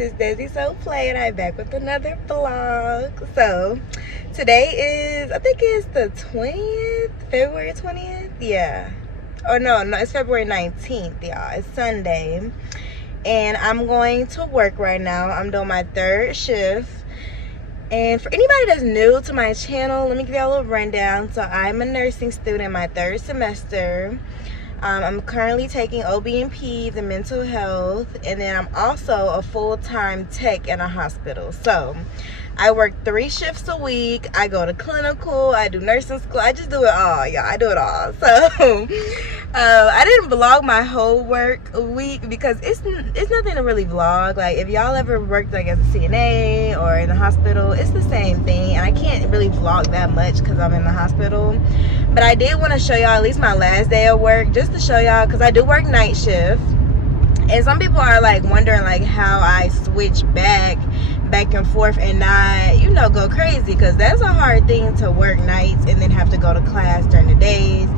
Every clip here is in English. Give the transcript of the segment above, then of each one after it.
It's Desi So Play and I'm back with another vlog. So today is, I think it's the 20th, February 20th. Yeah. Or no, it's February 19th, y'all. It's Sunday. And I'm going to work right now. I'm doing my third shift. And for anybody that's new to my channel, let me give y'all a little rundown. So I'm a nursing student in my third semester. I'm currently taking OB and Peds and mental health, and then I'm also a full-time tech in a hospital. So I work 3 shifts a week. I go to clinical, I do nursing school, I just do it all, y'all. I do it all. So I didn't vlog my whole work week because it's nothing to really vlog. Like, if y'all ever worked like as a CNA or in the hospital, it's the same thing, and I can't really vlog that much because I'm in the hospital. But I did want to show y'all at least my last day of work, just to show y'all, because I do work night shift. And some people are like wondering like how I switch back and forth and not, you know, go crazy, because that's a hard thing to work nights and then have to go to class during the days.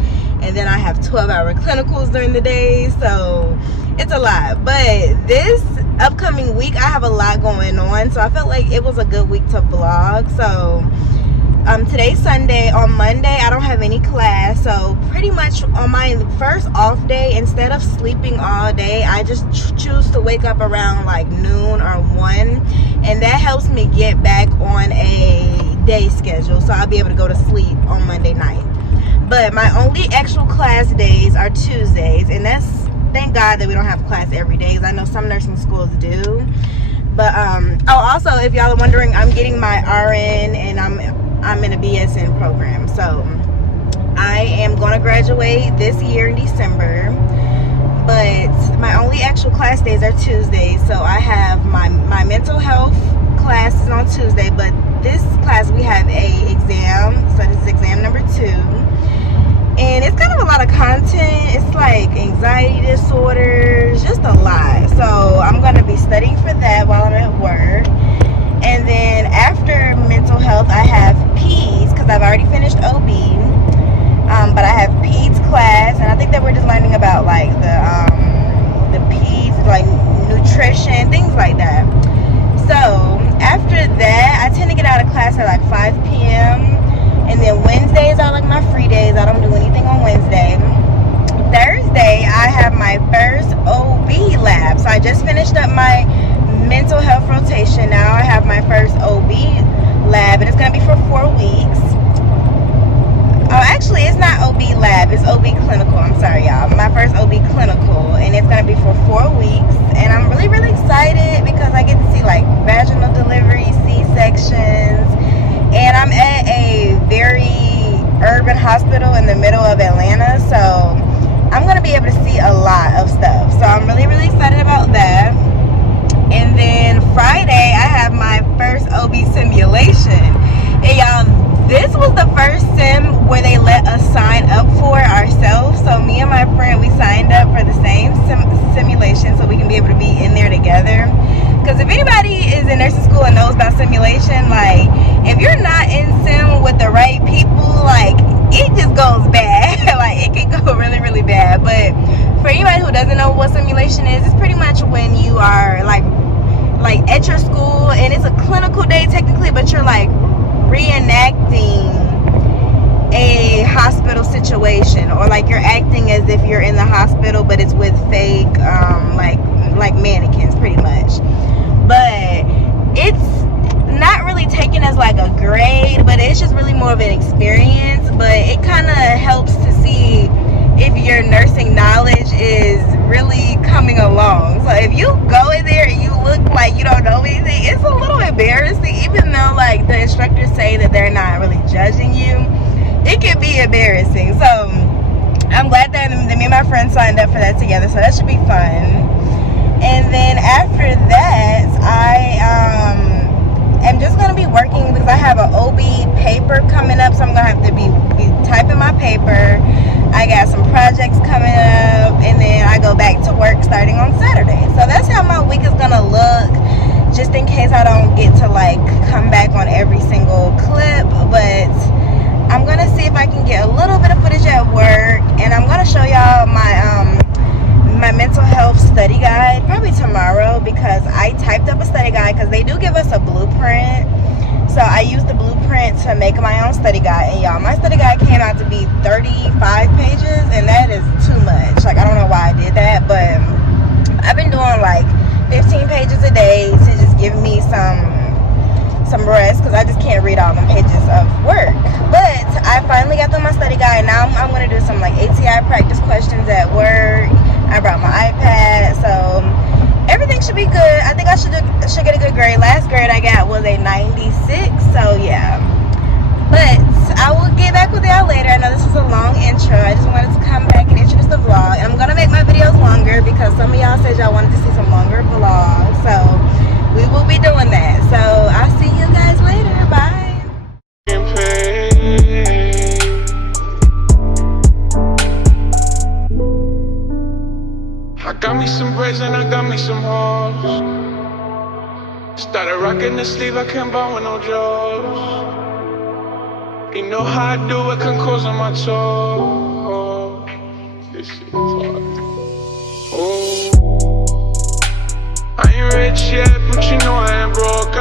And then I have 12-hour clinicals during the days, so it's a lot. But this upcoming week, I have a lot going on, so I felt like it was a good week to vlog. So today's Sunday. On Monday, I don't have any class, so pretty much on my first off day, instead of sleeping all day, I just choose to wake up around like noon or 1, and that helps me get back on a day schedule, so I'll be able to go to sleep on Monday night. But my only actual class days are Tuesdays, and that's, thank God that we don't have class every day, because I know some nursing schools do. But also, if y'all are wondering, I'm getting my RN, and I'm in a BSN program, so I am going to graduate this year in December. But my only actual class days are Tuesdays, so I have my mental health classes on Tuesday. But this class, we have a exam, so this is exam number 2, and it's kind of a lot of content. It's like anxiety disorders, just a lot. So I'm going to be studying for that while I'm at work. And then after mental health, I have Peds, because I've already finished OB. But I have Peds class, and I think that we're just learning about like the Peds, like nutrition, things like that. So after that, I tend to get out of class at like 5 p.m. And then Wednesdays are like my free days. I don't do anything on Wednesday. Thursday, I have my first OB lab. So I just finished up my mental health rotation. Now I have my first OB lab, and it's going to be for 4 weeks. Oh, actually, it's not OB lab, it's OB clinical. I'm sorry, y'all. My first OB clinical, and it's going to be for 4 weeks. And I'm really, really excited because I get to see like vaginal delivery, C-sections, and I'm at a very urban hospital in the middle of Atlanta, so I'm going to be able to see a lot of stuff. So I'm really, really excited about that. And then Friday, I have my first OB simulation. And y'all, this was the first sim where they let us sign up for ourselves. So me and my friend, we signed up for the same simulation so we can be able to be in there together. Because if anybody is in nursing school and knows about simulation, like, if you're not in sim with the right people, like, it just goes bad. Like, it can go really, really bad. But for anybody who doesn't know what simulation is, it's pretty much when you are like at your school, and it's a clinical day technically, but you're like reenacting a hospital situation, or like you're acting as if you're in the hospital, but it's with fake like mannequins pretty much. But it's not really taken as like a grade, but it's just really more of an experience. But it kind of helps to see if your nursing knowledge is really coming along. So if you go in there and you look like you don't know anything, it's a little embarrassing, even though like the instructors say that they're not really judging you. It can be embarrassing. So I'm glad that me and my friend signed up for that together, so that should be fun. And then after that, I am just going to be working because I have an OB paper coming up, so I'm going to have to be typing my paper. I got some projects coming up, and then I go back to work starting on Saturday. So that's how my week is going to look, just in case I don't get to like come back on every single clip. But I'm going to see if I can get a little bit of footage at work, and I'm going to show y'all my mental health study guide probably tomorrow, because I typed up a study guide because they do give us a blueprint. So I used the blueprint to make my own study guide, and y'all, my study guide came out to be 35 pages, and that is too much. Like, I don't know why I did that, but I've been doing like 15 pages a day to just give me some rest, because I just can't read all them pages of work. But I finally got through my study guide. Now I'm going to do some like ATI practice questions at work. I brought my iPad, so everything should be good. I think I should get a good grade. Last grade I got was a 96, so yeah. But I will get back with y'all later. I know this was a long intro. I just wanted to come back and introduce the vlog. And I'm going to make my videos longer because some of y'all said y'all wanted to see some longer vlogs. So we will be doing that. So I'll see you guys later. Bye. I got me some braids and I got me some hoes. Started rocking the sleeve, I can't buy with no jaws. You know how I do it, can close on my toes. This shit is hard. Oh, I ain't rich yet, but you know I ain't broke.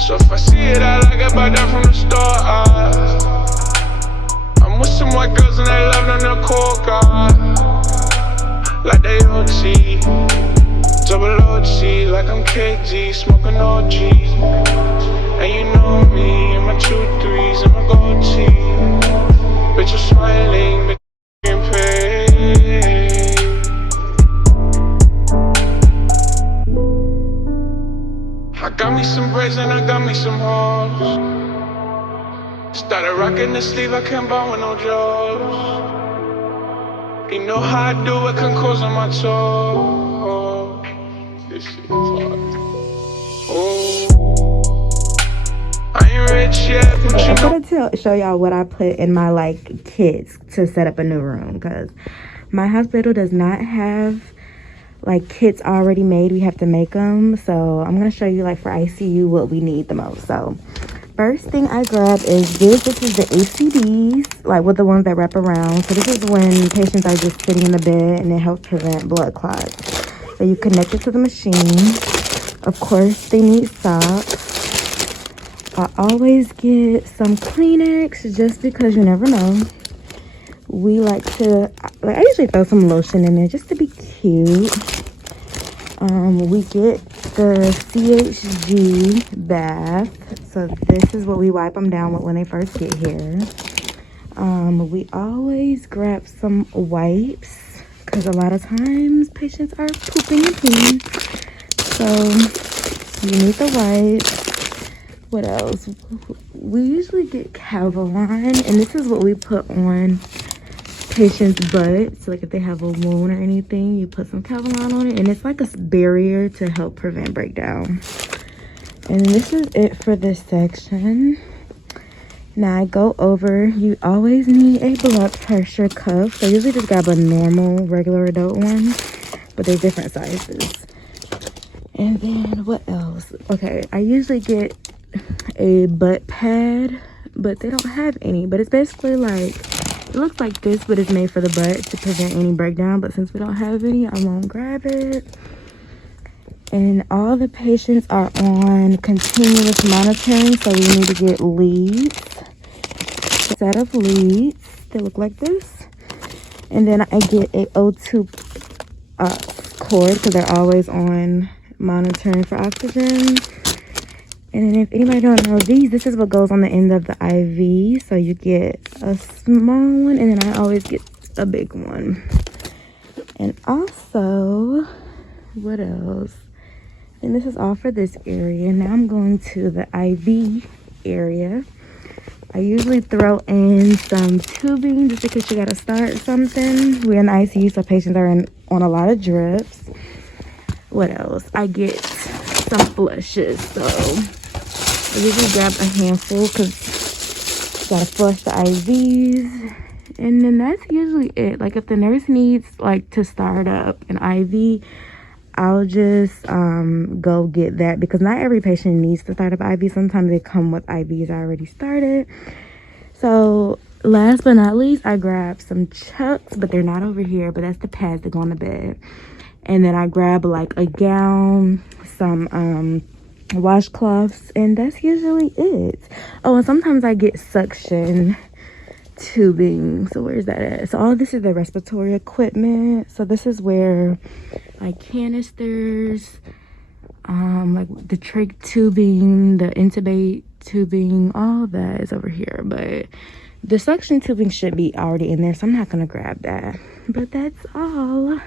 So if I see it, I like it, buy that from the store. I'm with some white girls and they love them the coca. Like they OT, double OT, like I'm KG, smoking OG. And you know me, and my 2-3s and my gold tee. Bitch, I'm smiling, bitch, I'm getting paid. I got me some braids and I got me some hoes. Started rocking the sleeve, I can't buy with no jaws. You know how I do it, can close on my toes. This shit is hard. Oh, I ain't rich yet, but you know. I'm gonna show y'all what I put in my like kits to set up a new room, because my hospital does not have like kits already made. We have to make them. So I'm gonna show you like for ICU what we need the most. So first thing I grabbed is this. This is the ACDs, like with the ones that wrap around. So this is when patients are just sitting in the bed, and it helps prevent blood clots. So you connect it to the machine. Of course, they need socks. I always get some Kleenex just because you never know. We like to, like, I usually throw some lotion in there just to be cute. We get the CHG bath. So this is what we wipe them down with when they first get here. We always grab some wipes because a lot of times patients are pooping and peeing. So you need the wipes. What else? We usually get Cavalon, and this is what we put on patient's butt. So like if they have a wound or anything, you put some Cavalon on it, and it's like a barrier to help prevent breakdown. And this is it for this section. Now I go over, you always need a blood pressure cuff. So I usually just grab a normal regular adult one, but they're different sizes. And then what else? Okay, I usually get a butt pad, but they don't have any. But it's basically like, it looks like this, but it's made for the butt to prevent any breakdown. But since we don't have any, I won't grab it. And all the patients are on continuous monitoring, so we need to get leads. A set of leads. They look like this. And then I get a O2 cord, because they're always on monitoring for oxygen. And then if anybody don't know these, this is what goes on the end of the IV. So you get a small one, and then I always get a big one. And also, what else? And this is all for this area. Now I'm going to the IV area. I usually throw in some tubing just because you gotta start something. We're in the ICU, so patients are on a lot of drips. What else? I get some flushes, so I usually grab a handful because you gotta flush the IVs. And then that's usually it. Like if the nurse needs like to start up an IV, I'll just go get that, because not every patient needs to start up IV. Sometimes they come with IVs already started. So last but not least, I grabbed some chucks, but they're not over here, but that's the pads that go on the bed. And then I grab like a gown, some washcloths, and that's usually it. Oh, and sometimes I get suction tubing. So where's that at? So all this is the respiratory equipment. So this is where like canisters, like the trach tubing, the intubate tubing, all that is over here. But the suction tubing should be already in there, so I'm not gonna grab that. But that's all.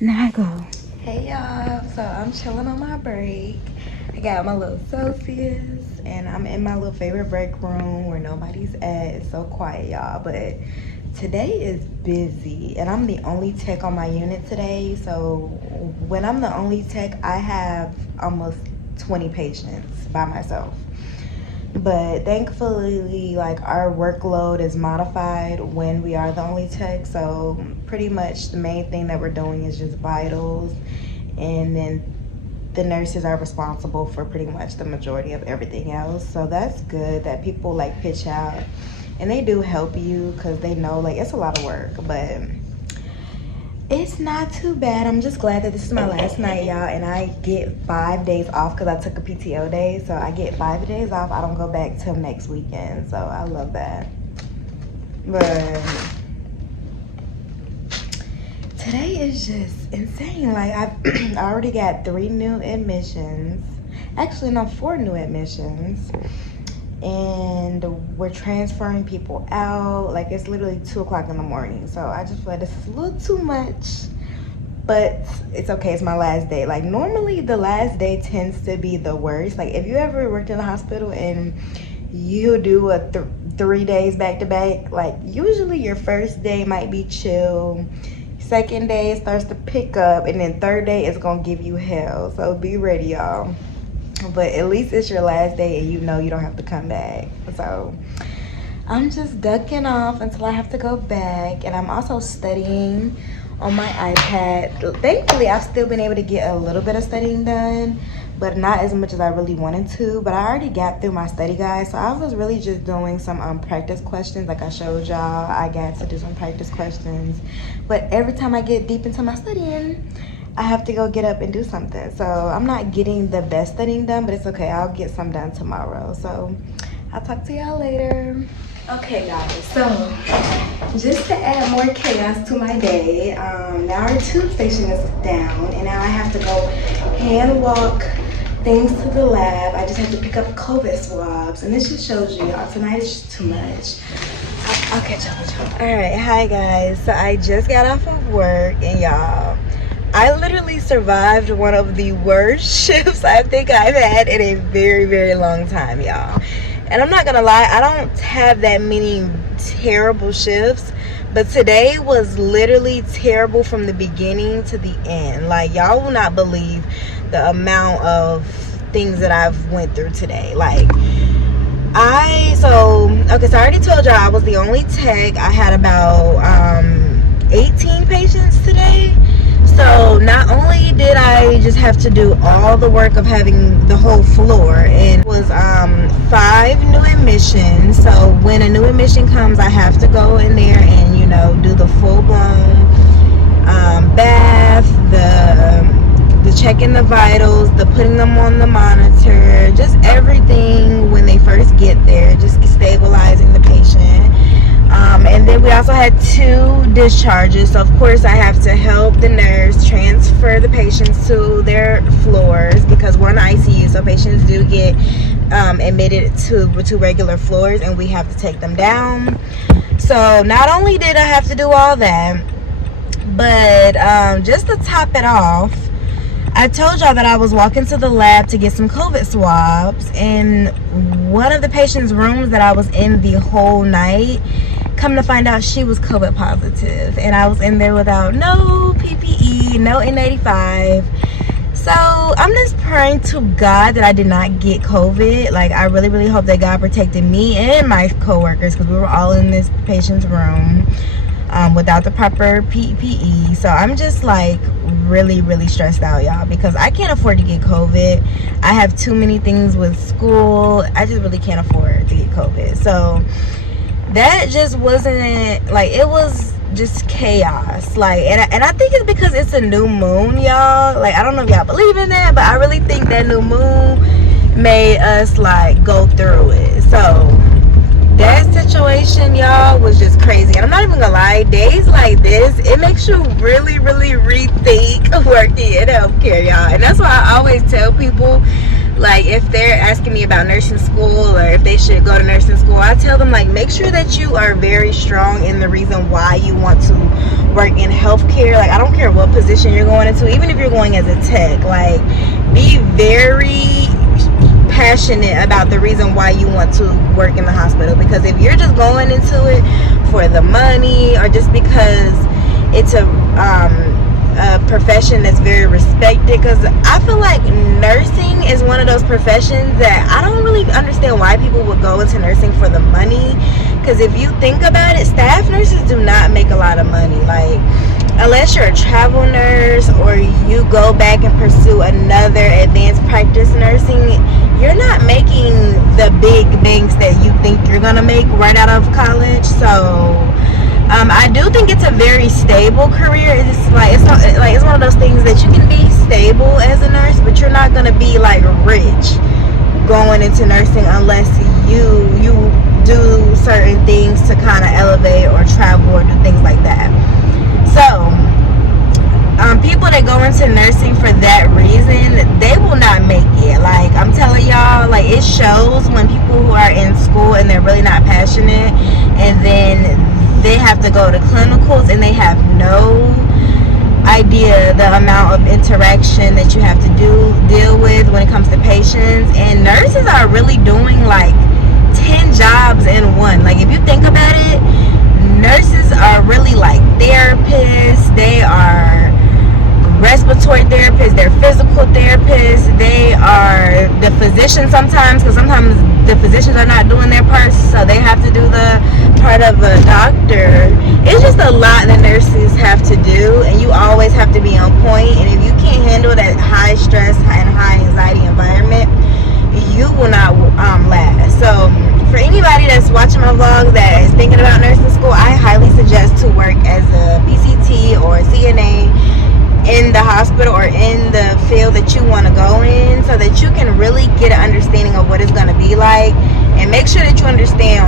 Now I go. Hey y'all, so I'm chilling on my break. I got my little Celsius and I'm in my little favorite break room where nobody's at. It's so quiet, y'all, but today is busy and I'm the only tech on my unit today. So when I'm the only tech, I have almost 20 patients by myself. But thankfully, like, our workload is modified when we are the only tech. So pretty much the main thing that we're doing is just vitals, and then the nurses are responsible for pretty much the majority of everything else. So that's good that people like pitch out, and they do help you because they know like it's a lot of work, but it's not too bad. I'm just glad that this is my last night, y'all, and I get 5 days off because I took a PTO day. So I get 5 days off. I don't go back till next weekend, so I love that. But today is just insane. Like, I already got 3 new admissions. Actually, no, 4 new admissions. And we're transferring people out. Like, it's literally 2 o'clock in the morning. So I just feel like this is a little too much, but it's okay. It's my last day. Like, normally the last day tends to be the worst. Like, if you ever worked in a hospital and you do a 3 days back to back, like, usually your first day might be chill, second day it starts to pick up, and then third day is gonna give you hell. So be ready, y'all. But at least it's your last day and you know you don't have to come back. So I'm just ducking off until I have to go back. And I'm also studying on my iPad. Thankfully, I've still been able to get a little bit of studying done, but not as much as I really wanted to. But I already got through my study guide, so I was really just doing some practice questions. Like I showed y'all, I got to do some practice questions. But every time I get deep into my studying, I have to go get up and do something. So I'm not getting the best studying done, but it's okay. I'll get some done tomorrow. So I'll talk to y'all later. Okay, guys, so just to add more chaos to my day, now our tube station is down, and now I have to go hand walk things to the lab. I just have to pick up COVID swabs, and this just shows you, y'all, tonight is just too much. I'll catch up with y'all. All right, hi guys. So I just got off of work, and y'all, I literally survived one of the worst shifts I think I've had in a very, very long time, y'all. And I'm not gonna lie, I don't have that many terrible shifts, but today was literally terrible from the beginning to the end. Like, y'all will not believe the amount of things that I've went through today. Like, so I already told y'all I was the only tech. I had about 18 patients today. So not only did I just have to do all the work of having the whole floor, and it was 5 new admissions. So when a new admission comes, I have to go in there and, you know, do the full-blown bath, the checking the vitals, the putting them on the monitor, just everything when they first get there, just stabilizing the patient. And then we also had 2 discharges. So of course I have to help the nurse transfer the patients to their floors because we're in ICU, so patients do get admitted to regular floors, and we have to take them down. So not only did I have to do all that, but just to top it off, I told y'all that I was walking to the lab to get some COVID swabs, and one of the patient's rooms that I was in the whole night, come to find out she was COVID positive, and I was in there without no PPE, no N95. So I'm just praying to God that I did not get COVID. Like, I really, really hope that God protected me and my coworkers, because we were all in this patient's room without the proper PPE. So I'm just like really, really stressed out, y'all, because I can't afford to get COVID. I have too many things with school. I just really can't afford to get COVID. So that just wasn't, like, it was just chaos. Like, and I think it's because it's a new moon, y'all. Like, I don't know if y'all believe in that, but I really think that new moon made us, like, go through it. So that situation, y'all, was just crazy. And I'm not even gonna lie, days like this, it makes you really, really rethink working in healthcare, y'all. And that's why I always tell people, like, if they're asking me about nursing school or if they should go to nursing school, I tell them, like, make sure that you are very strong in the reason why you want to work in healthcare. Like, I don't care what position you're going into, even if you're going as a tech, like, be very passionate about the reason why you want to work in the hospital. Because if you're just going into it for the money or just because it's a profession that's very respected, because I feel like nursing is one of those professions that I don't really understand why people would go into nursing for the money. Because if you think about it, staff nurses do not make a lot of money. Like, unless you're a travel nurse or you go back and pursue another advanced practice nursing, you're not making the big banks that you think you're gonna make right out of college. So I do think it's a very stable career. It's like, it's not like, it's one of those things that you can be stable as a nurse, but you're not gonna be like rich going into nursing unless you do certain things to kind of elevate or travel or do things like that. So people that go into nursing for that reason, they will not make it. Like, I'm telling y'all, like, it shows when people who are in school and they're really not passionate, and then they have to go to clinicals and they have no idea the amount of interaction that you have to deal with when it comes to patients. And nurses are really doing like 10 jobs in one. Like, if you think about it, nurses are really like therapists, they are respiratory therapists, they're physical therapists, they are the physicians sometimes, because sometimes the physicians are not doing their parts, so they have to do the part of a doctor. It's just a lot that nurses have to do, and you always have to be on point. And if you can't handle that high stress and high anxiety environment, you will not last. So for anybody that's watching my vlog that is thinking about nursing school, I highly suggest to work as a PCT or a CNA in the hospital or in the field that you want to go in, so that you can really get an understanding of what it's going to be like, and make sure that you understand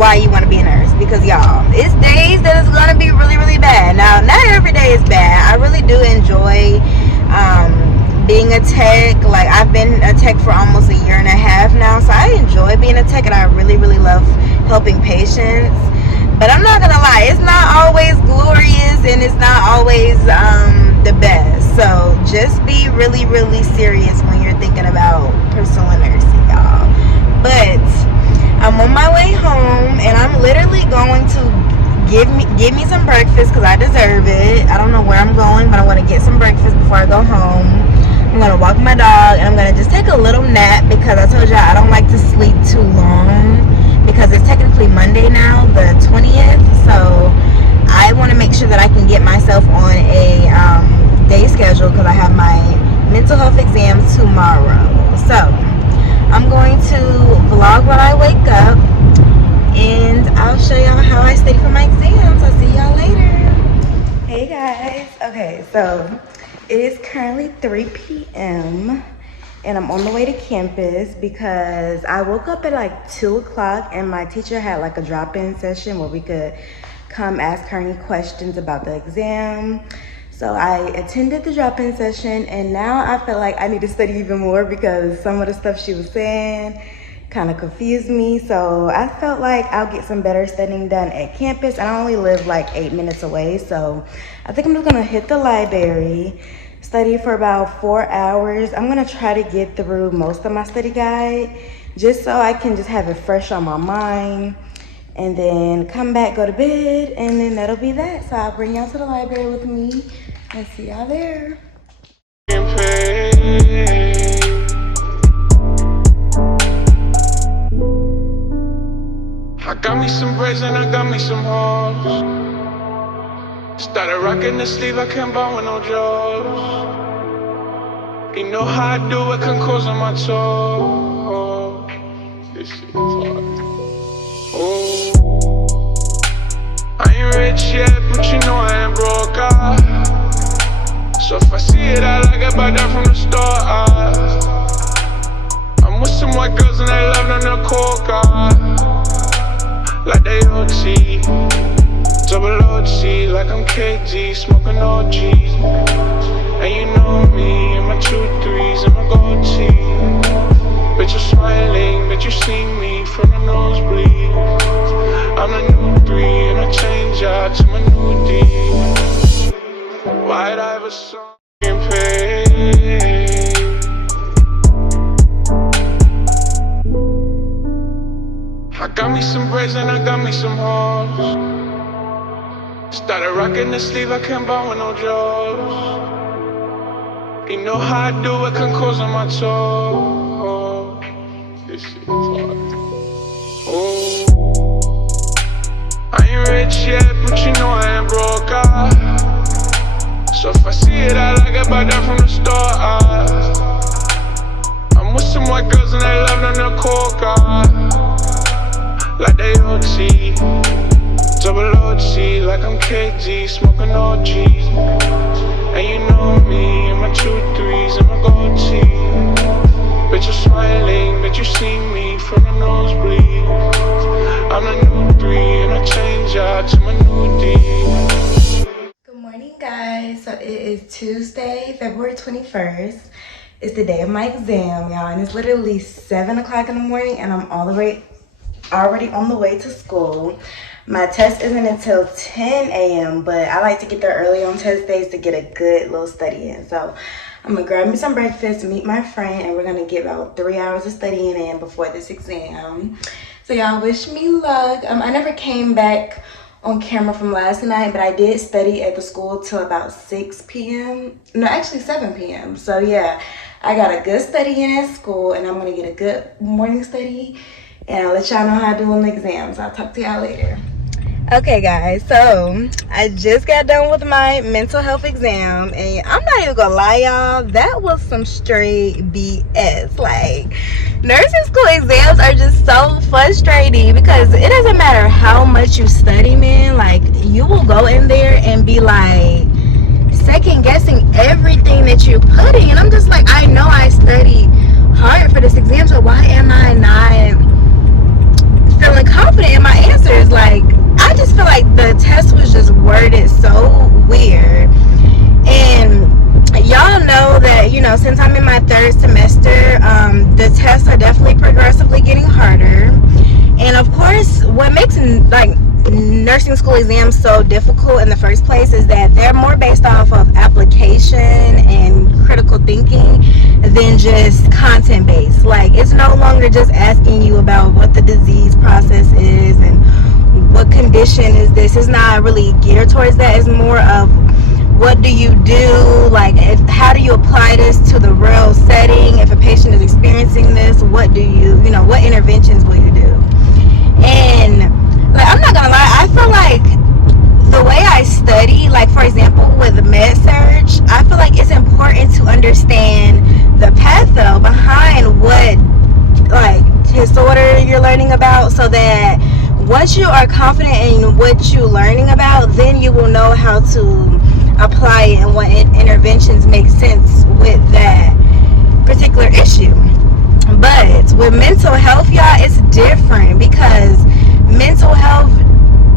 why you want to be a nurse. Because y'all, it's days that it's going to be really, really bad. Now, not every day is bad. I really do enjoy being a tech. Like, I've been a tech for almost a year and a half now, so I enjoy being a tech, and I really, really love helping patients. But I'm not gonna lie, it's not always glorious, and it's not always the best. So just be really, really serious when you're thinking about pursuing nursing, y'all. But I'm on my way home, and I'm literally going to give me some breakfast, because I deserve it. I don't know where I'm going, but I want to get some breakfast before I go home. I'm gonna walk my dog, and I'm gonna just take a little nap, because I told y'all I don't like to sleep too long, because it's technically Monday now, the 20th. So I want to make sure that I can get myself on a day schedule, because I have my mental health exam tomorrow. So I'm going to vlog when I wake up, and I'll show y'all how I study for my exams. I'll see y'all later. Hey guys. Okay, so it is currently 3 p.m. and I'm on the way to campus, because I woke up at like 2 o'clock, and my teacher had like a drop-in session where we could come ask her any questions about the exam. So I attended the drop-in session, and now I feel like I need to study even more, because some of the stuff she was saying kind of confused me. So I felt like I'll get some better studying done at campus, and I only live like 8 minutes away. So I think I'm just gonna hit the library, study for about 4 hours. I'm gonna try to get through most of my study guide, just so I can just have it fresh on my mind, and then come back, go to bed, and then that'll be that. So I'll bring y'all to the library with me and see y'all there. I got me some braids and I got me some hoes. Started rocking the sleeve, I can't buy with no jaws. You know how I do it, can cause on my toes. This shit is hard. Oh. rich yet, but you know I ain't broke. So if I see it, I like it, buy that from the store. I'm with some white girls and they love on the coca, like they OT, double OT, like I'm KG, smoking OG. And you know me, and my 2-3s and my gold teeth. Bitch, you're smiling, bitch, you see me from the nosebleed. I'm the new 3 and I change out to my new D. Why'd I have a song in pain? I got me some braids and I got me some hoes. Started rocking the sleeve, I can't buy with no jokes. You know how I do it, can close on my toes. This shit is hard. Oh, I ain't rich yet, but you know I ain't broke. So if I see it, I like it, buy that from the store. I'm with some white girls and they love on the coca, like they OT, double OT, like I'm KG, smoking OG. And you know me, and my 2-3s and my gold teeth. Bitch, you're smiling, bitch, you see me from the nosebleed. I'm the new 3 and I change out to my new D. Good morning, guys. So it is Tuesday, February 21st. It's the day of my exam, y'all, and it's literally 7 o'clock in the morning, and I'm already on the way to school. My test isn't until 10 a.m., but I like to get there early on test days to get a good little study in. So I'm gonna grab me some breakfast, meet my friend, and we're gonna get about 3 hours of studying in before this exam. So y'all wish me luck. I never came back on camera from last night, but I did study at the school till about 6 p.m. No, actually 7 p.m. So yeah, I got a good study in at school, and I'm gonna get a good morning study, and I'll let y'all know how I do on the exams. I'll talk to y'all later. Okay, guys, so I just got done with my mental health exam, and I'm not even gonna lie, y'all, that was some straight BS. Like, nursing school exams are just so frustrating because it doesn't matter how much you study, man. Like, you will go in there and be like second guessing everything that you're putting, and I'm just like, I know I studied hard for this exam, so why am I not feeling confident in my answers? Like, I just feel like the test was just worded so weird. And y'all know that, you know, since I'm in my 3rd semester, the tests are definitely progressively getting harder. And of course, what makes like nursing school exams so difficult in the first place is that they're more based off of application and critical thinking than just content based. Like, it's no longer just asking you about what the disease process is and what condition is this. It's not really geared towards that. It's more of what do you do, like how do you apply this to the real setting. If a patient is experiencing this, what do you know, what interventions will you do? And like, I'm not gonna lie, I feel like the way I study, like for example with med surg, I feel like it's important to understand the patho behind what like disorder you're learning about, so that once you are confident in what you're learning about, then you will know how to apply it and what interventions make sense with that particular issue. But with mental health, y'all, it's different because mental health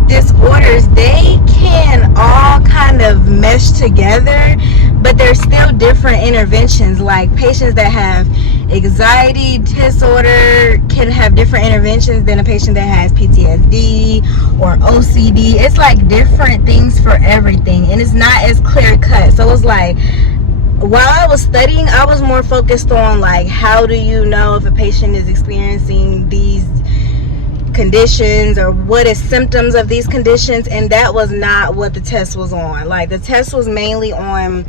disorders, they can all kind of mesh together, but there's still different interventions. Like patients that have anxiety disorder can have different interventions than a patient that has PTSD or OCD. It's like different things for everything, and it's not as clear cut. So it's like, while I was studying, I was more focused on like, how do you know if a patient is experiencing these conditions or what is symptoms of these conditions, and that was not what the test was on. Like, the test was mainly on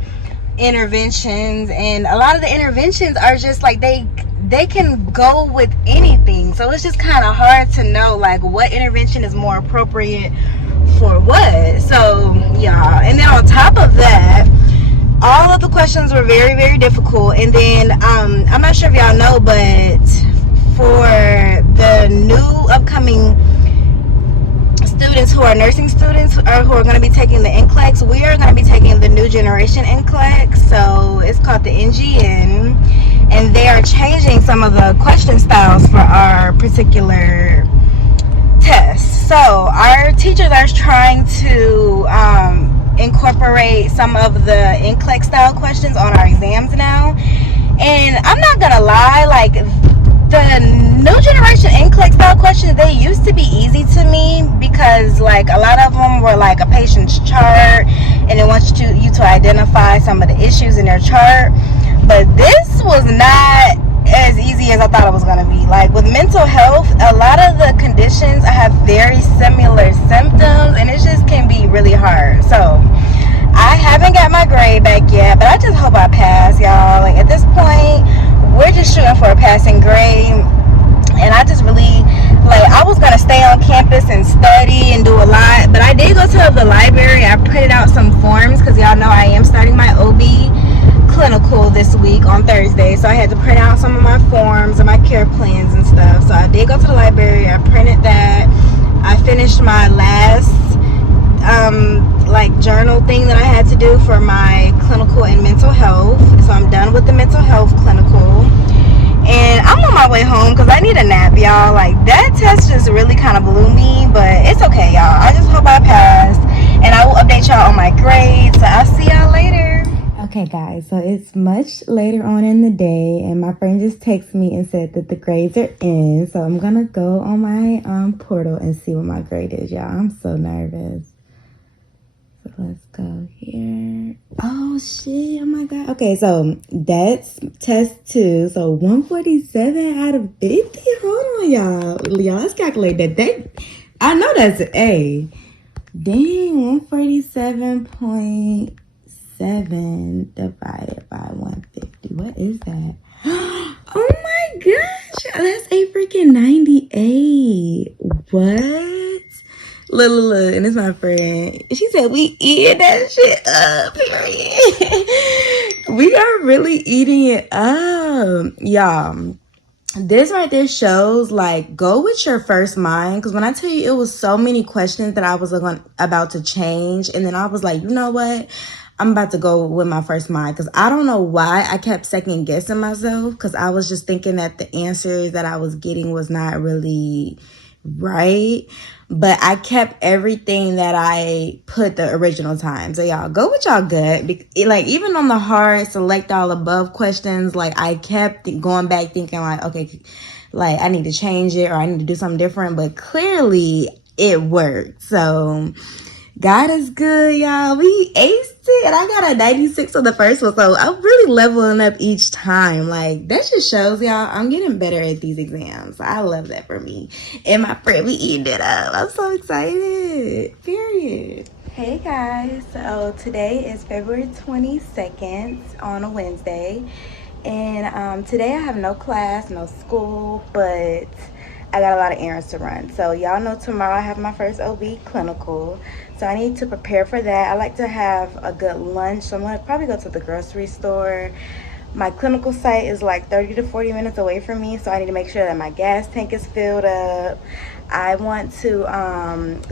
interventions, and a lot of the interventions are just like they can go with anything, so it's just kind of hard to know like what intervention is more appropriate for what. So yeah, and then on top of that, all of the questions were very, very difficult. And then I'm not sure if y'all know, but for the new upcoming students who are nursing students or who are going to be taking the NCLEX, we are going to be taking the new generation NCLEX. So it's called the NGN, and they are changing some of the question styles for our particular test. So our teachers are trying to incorporate some of the NCLEX style questions on our exams now. And I'm not gonna lie, like, the new generation NCLEX style questions, they used to be easy to me because, like, a lot of them were like a patient's chart and it wants you to identify some of the issues in their chart. But this was not as easy as I thought it was going to be. Like, with mental health, a lot of the conditions have very similar symptoms, and it just can be really hard. So I haven't got my grade back yet, but I just hope I pass, y'all. Like, at this point, we're just shooting for a passing grade. And I just really, like, I was going to stay on campus and study and do a lot, but I did go to the library. I printed out some forms because y'all know I am starting my OB clinical this week on Thursday, so I had to print out some of my forms and my care plans and stuff. So I did go to the library, I printed that. I finished my last like journal thing that I had to do for my clinical and mental health. So I'm done with the mental health clinical, and I'm on my way home because I need a nap, y'all. Like, that test just really kind of blew me, but it's okay, y'all. I just hope I pass, and I will update y'all on my grades. So I'll see y'all later. Okay, guys, so it's much later on in the day, and my friend just texted me and said that the grades are in. So I'm gonna go on my portal and see what my grade is, y'all. I'm so nervous. So let's go here. Oh shit! Oh my god. Okay, so that's test 2. So 147 out of 50. Hold on, y'all. Let's calculate that. I know that's an A. Dang, 147.7 divided by 150. What is that? Oh my gosh, that's a freaking 98. What? Look, and it's my friend. She said we eating that shit up, period. We are really eating it up, y'all. This right there shows, like, go with your first mind, because when I tell you, it was so many questions that I was about to change, and then I was like, you know what, I'm about to go with my first mind, because I don't know why I kept second guessing myself, because I was just thinking that the answers that I was getting was not really right. But I kept everything that I put the original time. So y'all, go with y'all gut. Like, even on the hard select all above questions, like, I kept going back thinking like, okay, like, I need to change it or I need to do something different. But clearly it worked. So God is good, y'all. We aced it, and I got a 96 on the first one, so I'm really leveling up each time. Like, that just shows, y'all, I'm getting better at these exams. I love that for me. And my friend, we eating it up. I'm so excited. Period. Hey, guys. So today is February 22nd on a Wednesday. And today I have no class, no school, but I got a lot of errands to run. So y'all know tomorrow I have my first OB clinical. So I need to prepare for that. I like to have a good lunch. So I'm going to probably go to the grocery store. My clinical site is like 30 to 40 minutes away from me. So I need to make sure that my gas tank is filled up. I want to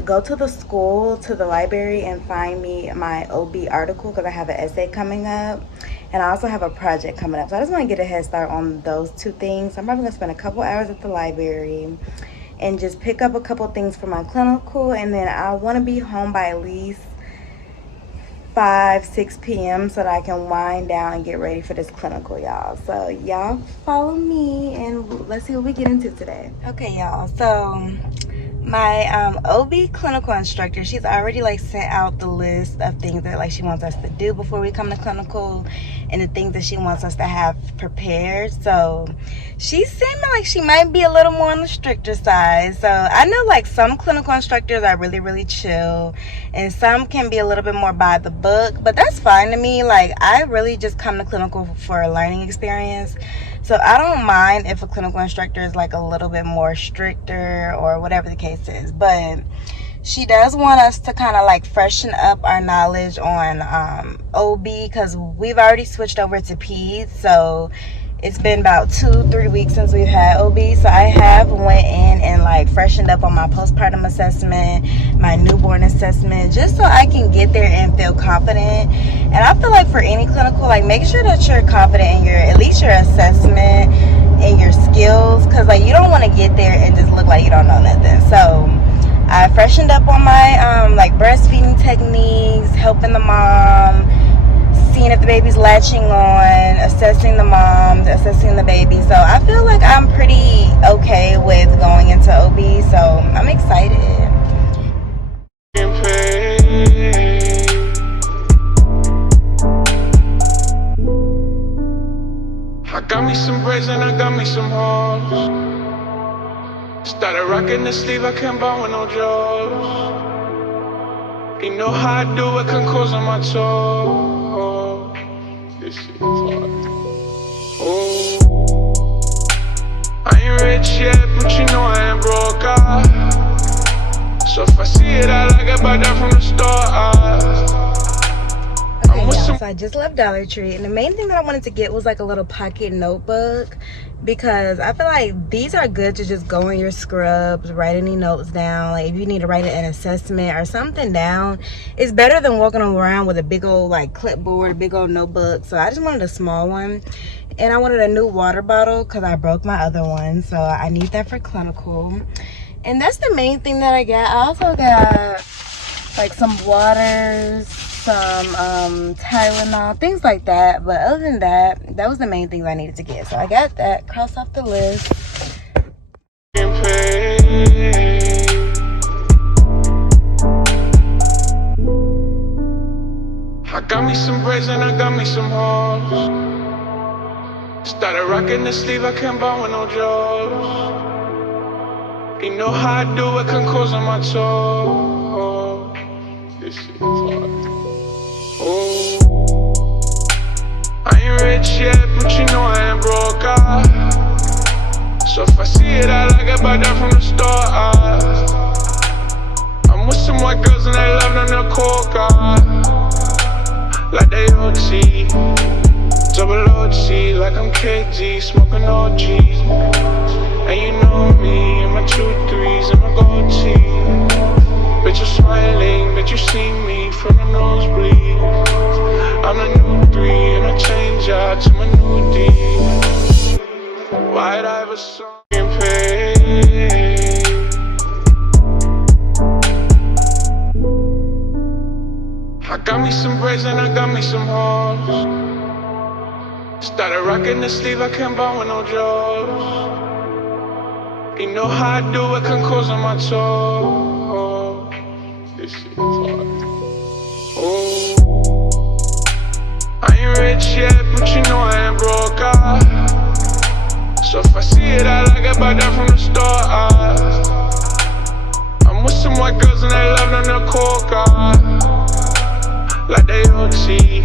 go to the school, to the library, and find me my OB article because I have an essay coming up. And I also have a project coming up. So I just want to get a head start on those 2 things. I'm probably going to spend a couple hours at the library and just pick up a couple things for my clinical. And then I want to be home by at least 5-6 p.m. so that I can wind down and get ready for this clinical, y'all. So y'all follow me and let's see what we get into today. Okay, y'all. So my OB clinical instructor, she's already like sent out the list of things that like she wants us to do before we come to clinical and the things that she wants us to have prepared. So she seemed like she might be a little more on the stricter side. So I know like some clinical instructors are really, really chill and some can be a little bit more by the book, but that's fine to me. Like, I really just come to clinical for a learning experience. So I don't mind if a clinical instructor is like a little bit more stricter or whatever the case is. But she does want us to kind of like freshen up our knowledge on OB because we've already switched over to peds. So It's been about 2-3 weeks since we've had OB, so I have went in and like freshened up on my postpartum assessment, my newborn assessment, just so I can get there and feel confident. And I feel like for any clinical, like make sure that you're confident in your, at least your assessment and your skills, because like you don't want to get there and just look like you don't know nothing. So I freshened up on my like breastfeeding techniques, helping the mom, seeing if the baby's latching on, assessing the mom, assessing the baby. So I feel like I'm pretty okay with going into OB, so I'm excited. I got me some braids and I got me some hoes. Started rocking the sleeve, I can't buy with no jaws. You know how I do it, can close on my toes. This shit is hard. Oh, I ain't rich yet, but you know I ain't broke. So if I see it, I like it, buy that from the store. Okay, yeah, so I just left Dollar Tree, and the main thing that I wanted to get was like a little pocket notebook, because I feel like these are good to just go in your scrubs, write any notes down. Like if you need to write an assessment or something down, it's better than walking around with a big old like clipboard, big old notebook. So I just wanted a small one, and I wanted a new water bottle because I broke my other one, so I need that for clinical. And that's the main thing that I got. I also got like some waters, some Tylenol, things like that. But other than that, that was the main things I needed to get. So I got that, cross off the list. I got me some braids and I got me some hoes. Started rocking the sleeve, I can't buy with no jaws. You know how I do it, can close on my toes. This shit is hard. Oh, I ain't rich yet, but you know I ain't broke. So if I see it, I like it, buy that from the store. I'm with some white girls and they love on the coca, like they OT, double OT, like I'm KG, smoking OG. And you know me, and my 2-3s and my gold teeth. Bitch, you're smiling, bitch, you see me from the nosebleed. I'm the new 3 and I change out to my new D. Why'd I have a song in pain? I got me some braids and I got me some hoes. Started rocking the sleeve, I can't buy with no jaws. You know how I do it, can close on my toes. This shit is hard. Oh, I ain't rich yet, but you know I ain't broke. So if I see it, I like it, buy that from the store. I'm with some white girls and they love on the coca, like they OT,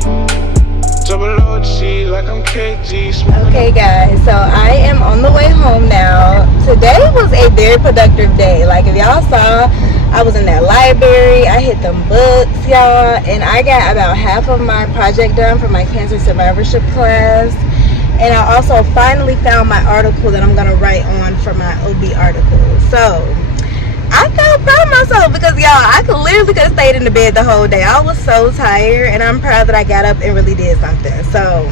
double OT, like I'm KG. Okay guys, so I am on the way home now. Today was a very productive day. Like if y'all saw, I was in that library, I hit them books, y'all, and I got about half of my project done for my cancer survivorship class. And I also finally found my article that I'm gonna write on for my OB article. So I felt proud of myself because y'all, I literally could have stayed in the bed the whole day. I was so tired, and I'm proud that I got up and really did something. So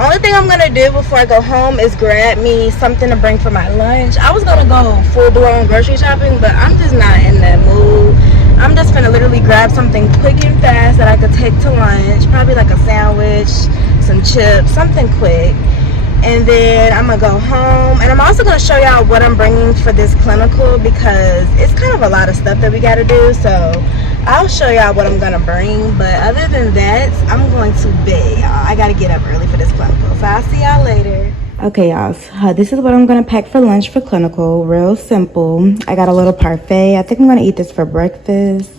only thing I'm gonna do before I go home is grab me something to bring for my lunch. I was gonna go full-blown grocery shopping, but I'm just not in that mood. I'm just gonna literally grab something quick and fast that I could take to lunch, probably like a sandwich, some chips, something quick. And then I'm gonna go home, and I'm also gonna show y'all what I'm bringing for this clinical, because it's kind of a lot of stuff that we gotta do. So I'll show y'all what I'm gonna bring, but other than that, I'm going to bed, y'all. I gotta get up early for this clinical, so I'll see y'all later. Okay, y'all, so this is what I'm gonna pack for lunch for clinical. Real simple. I got a little parfait. I think I'm gonna eat this for breakfast.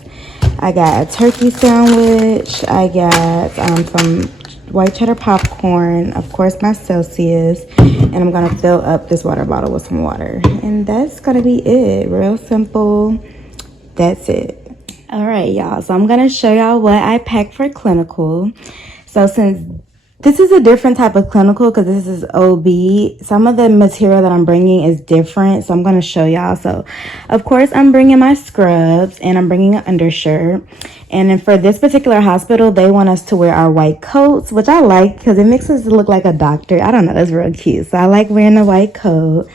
I got a turkey sandwich. I got some white cheddar popcorn, of course my Celsius, and I'm gonna fill up this water bottle with some water, and that's gonna be it. Real simple. That's it. All right, y'all, so I'm gonna show y'all what I packed for clinical. So since This is a different type of clinical because this is OB. Some of the material that I'm bringing is different, so I'm going to show y'all. So, of course, I'm bringing my scrubs and I'm bringing an undershirt. And then for this particular hospital, they want us to wear our white coats, which I like because it makes us look like a doctor. I don't know, it's real cute. So I like wearing the white coat.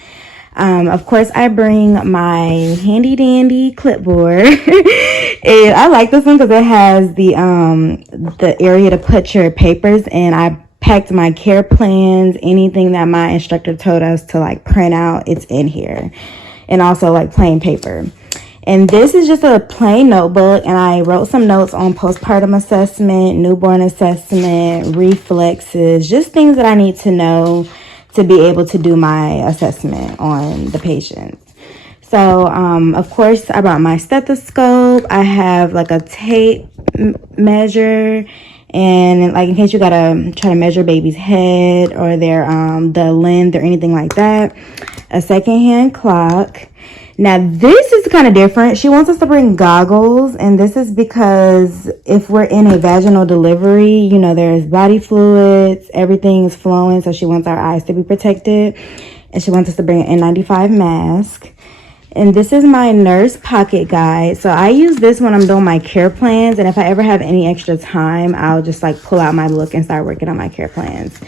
Of course, I bring my handy dandy clipboard. And I like this one because it has the area to put your papers, and I packed my care plans, anything that my instructor told us to like print out, it's in here. And also like plain paper. And this is just a plain notebook, and I wrote some notes on postpartum assessment, newborn assessment, reflexes, just things that I need to know to be able to do my assessment on the patients. So, of course, I brought my stethoscope. I have like a tape measure, and like in case you gotta try to measure baby's head or their the length or anything like that. A secondhand clock. Now this is kind of different. She wants us to bring goggles, and this is because if we're in a vaginal delivery, you know, there's body fluids, everything is flowing, so she wants our eyes to be protected, and she wants us to bring an N95 mask. And this is my nurse pocket guide. So I use this when I'm doing my care plans, and if I ever have any extra time, I'll just like pull out my book and start working on my care plans.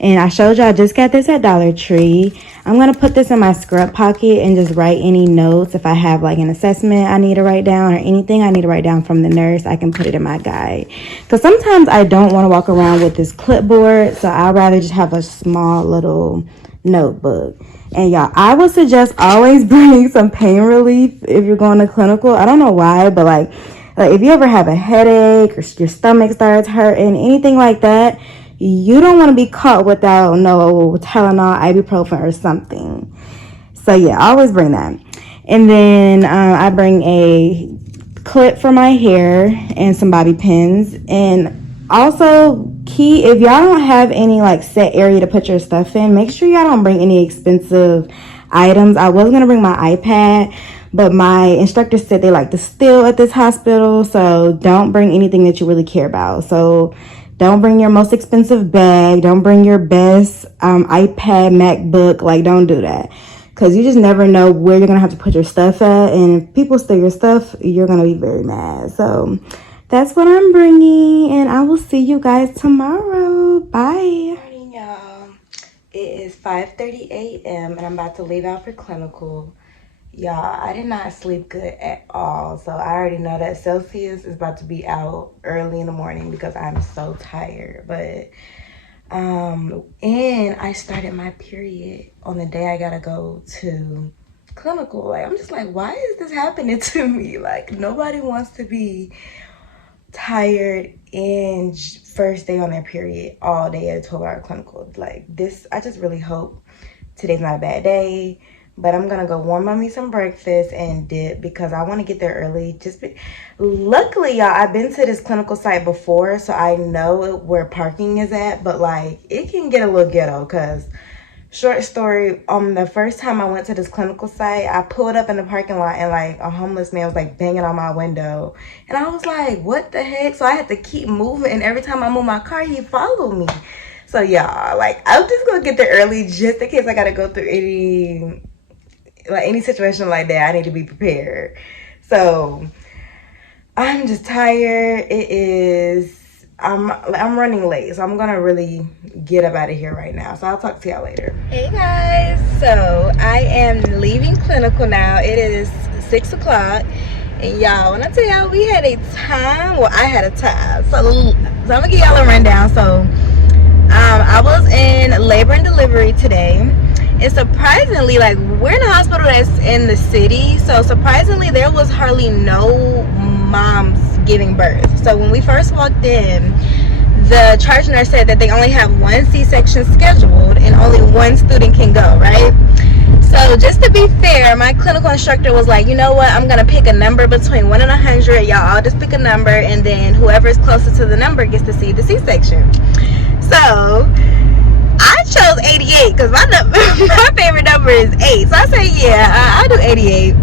And I showed y'all I just got this at Dollar Tree. I'm going to put this in my scrub pocket and just write any notes. If I have like an assessment I need to write down or anything I need to write down from the nurse, I can put it in my guide. Because sometimes I don't want to walk around with this clipboard, so I'd rather just have a small little notebook. And y'all, I would suggest always bring some pain relief if you're going to clinical. I don't know why, but like if you ever have a headache or your stomach starts hurting, anything like that, you don't want to be caught without no Tylenol, ibuprofen, or something. So yeah, I always bring that. And then I bring a clip for my hair and some bobby pins. And also key, if y'all don't have any like set area to put your stuff in, make sure y'all don't bring any expensive items. I was going to bring my iPad, but my instructor said they like to steal at this hospital. So don't bring anything that you really care about. So don't bring your most expensive bag. Don't bring your best iPad, MacBook. Like, don't do that. Because you just never know where you're going to have to put your stuff at. And if people steal your stuff, you're going to be very mad. So that's what I'm bringing. And I will see you guys tomorrow. Bye. Good morning, y'all. It is 5:30 a.m. and I'm about to leave out for clinical. Y'all, I did not sleep good at all, so I already know that Celsius is about to be out early in the morning because I'm so tired. But and I started my period on the day I gotta go to clinical. Like, I'm just like, why is this happening to me? Like, nobody wants to be tired and first day on their period all day at a 12-hour clinical. Like this, I just really hope today's not a bad day. But I'm going to go warm up me some breakfast and dip because I want to get there early. Luckily, y'all, I've been to this clinical site before, so I know where parking is at. But, like, it can get a little ghetto because, short story, the first time I went to this clinical site, I pulled up in the parking lot and, like, a homeless man was, like, banging on my window. And I was like, what the heck? So I had to keep moving, and every time I move my car, he followed me. So, y'all, like, I'm just going to get there early just in case I got to go through any situation like that. I need to be prepared. So I'm just tired. I'm running late, so I'm gonna really get up out of here right now. So I'll talk to y'all later. Hey guys, so I am leaving clinical now. It is 6 o'clock, and y'all, when I tell y'all we had a time, well, I had a time. So I'm gonna give y'all a rundown. So I was in labor and delivery today. And surprisingly, like, we're in a hospital that's in the city, so surprisingly there was hardly no moms giving birth. So when we first walked in, the charge nurse said that they only have one C-section scheduled and only one student can go, right? So just to be fair, my clinical instructor was like, you know what, I'm gonna pick a number between 1 and 100. Y'all all just pick a number, and then whoever is closest to the number gets to see the C-section. So I chose 88 because my favorite number is 8. So I said, yeah, I'll do 88.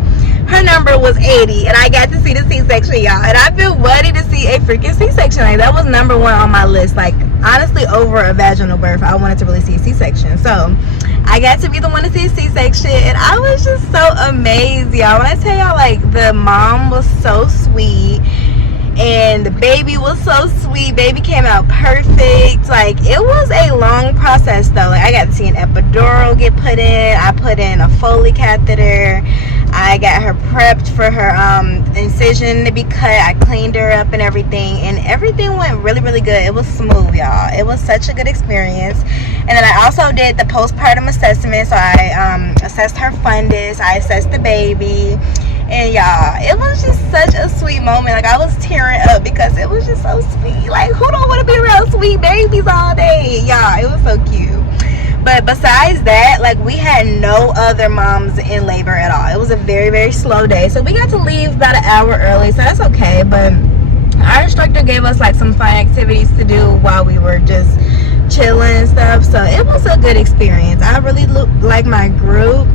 her number was 80, and I got to see the C-section, y'all. And I've been wanting to see a freaking C-section. Like, that was number one on my list. Like, honestly, over a vaginal birth, I wanted to really see a C-section. So I got to be the one to see a C-section, and I was just so amazed, y'all. When I tell y'all, like, the mom was so sweet, and the baby was so sweet. Baby came out perfect. Like, it was a long process though. Like, I got to see an epidural get put in. I put in a Foley catheter. I got her prepped for her incision to be cut. I cleaned her up and everything went really, really good. It was smooth, y'all. It was such a good experience. And then I also did the postpartum assessment. So I assessed her fundus. I assessed the baby. And y'all, it was just such a sweet moment. Like, I was tearing up because it was just so sweet. Like, who don't want to be around sweet babies all day? Y'all, it was so cute. But besides that, like, we had no other moms in labor at all. It was a very, very slow day. So we got to leave about an hour early, so that's okay. But our instructor gave us like some fun activities to do while we were just chilling and stuff. So it was a good experience. I really like my group.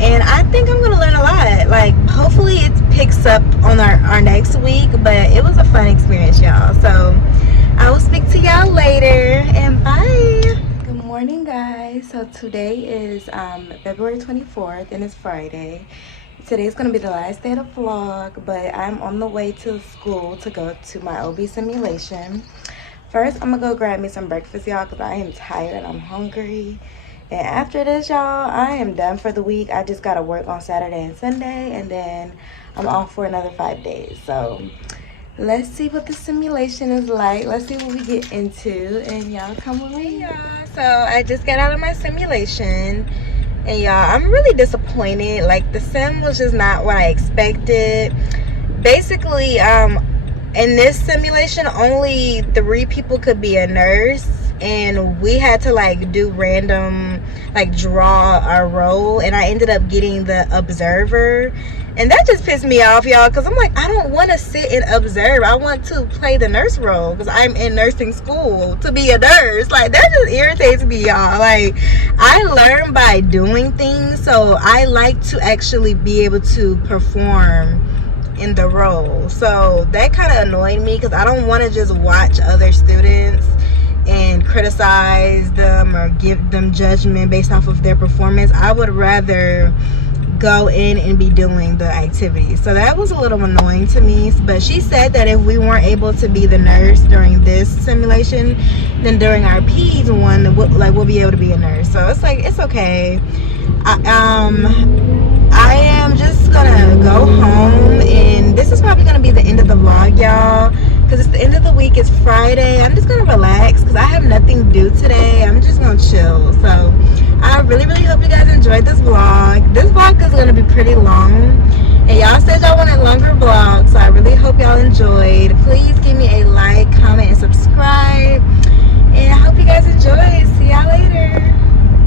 And I think I'm going to learn a lot. Like, hopefully it picks up on our next week. But it was a fun experience, y'all. So I will speak to y'all later. And bye. Good morning, guys. So today is February 24th, and it's Friday. Today's going to be the last day of the vlog. But I'm on the way to school to go to my OB simulation. First, I'm going to go grab me some breakfast, y'all, because I am tired and I'm hungry. And after this, y'all, I am done for the week. I just got to work on Saturday and Sunday, and then I'm off for another 5 days. So let's see what the simulation is like. Let's see what we get into, and y'all come with me. Y'all, so I just got out of my simulation, and y'all, I'm really disappointed. Like, the sim was just not what I expected. Basically, in this simulation, only 3 people could be a nurse. And we had to like do random, like draw our role, and I ended up getting the observer, and that just pissed me off, y'all, because I'm like, I don't want to sit and observe. I want to play the nurse role because I'm in nursing school to be a nurse. Like, that just irritates me, y'all. Like, I learn by doing things, so I like to actually be able to perform in the role. So that kind of annoyed me because I don't want to just watch other students and criticize them or give them judgment based off of their performance. I would rather go in and be doing the activities. So that was a little annoying to me. But she said that if we weren't able to be the nurse during this simulation, then during our PEDS one, we'll be able to be a nurse. So it's like, it's okay. I am just gonna go home, and this is probably gonna be the end of the vlog, y'all, because it's the end of the week. It's Friday. I'm just gonna relax because I have nothing to do today. I'm just gonna chill. So I really, really hope you guys enjoyed this vlog. This vlog is gonna be pretty long, and y'all said y'all want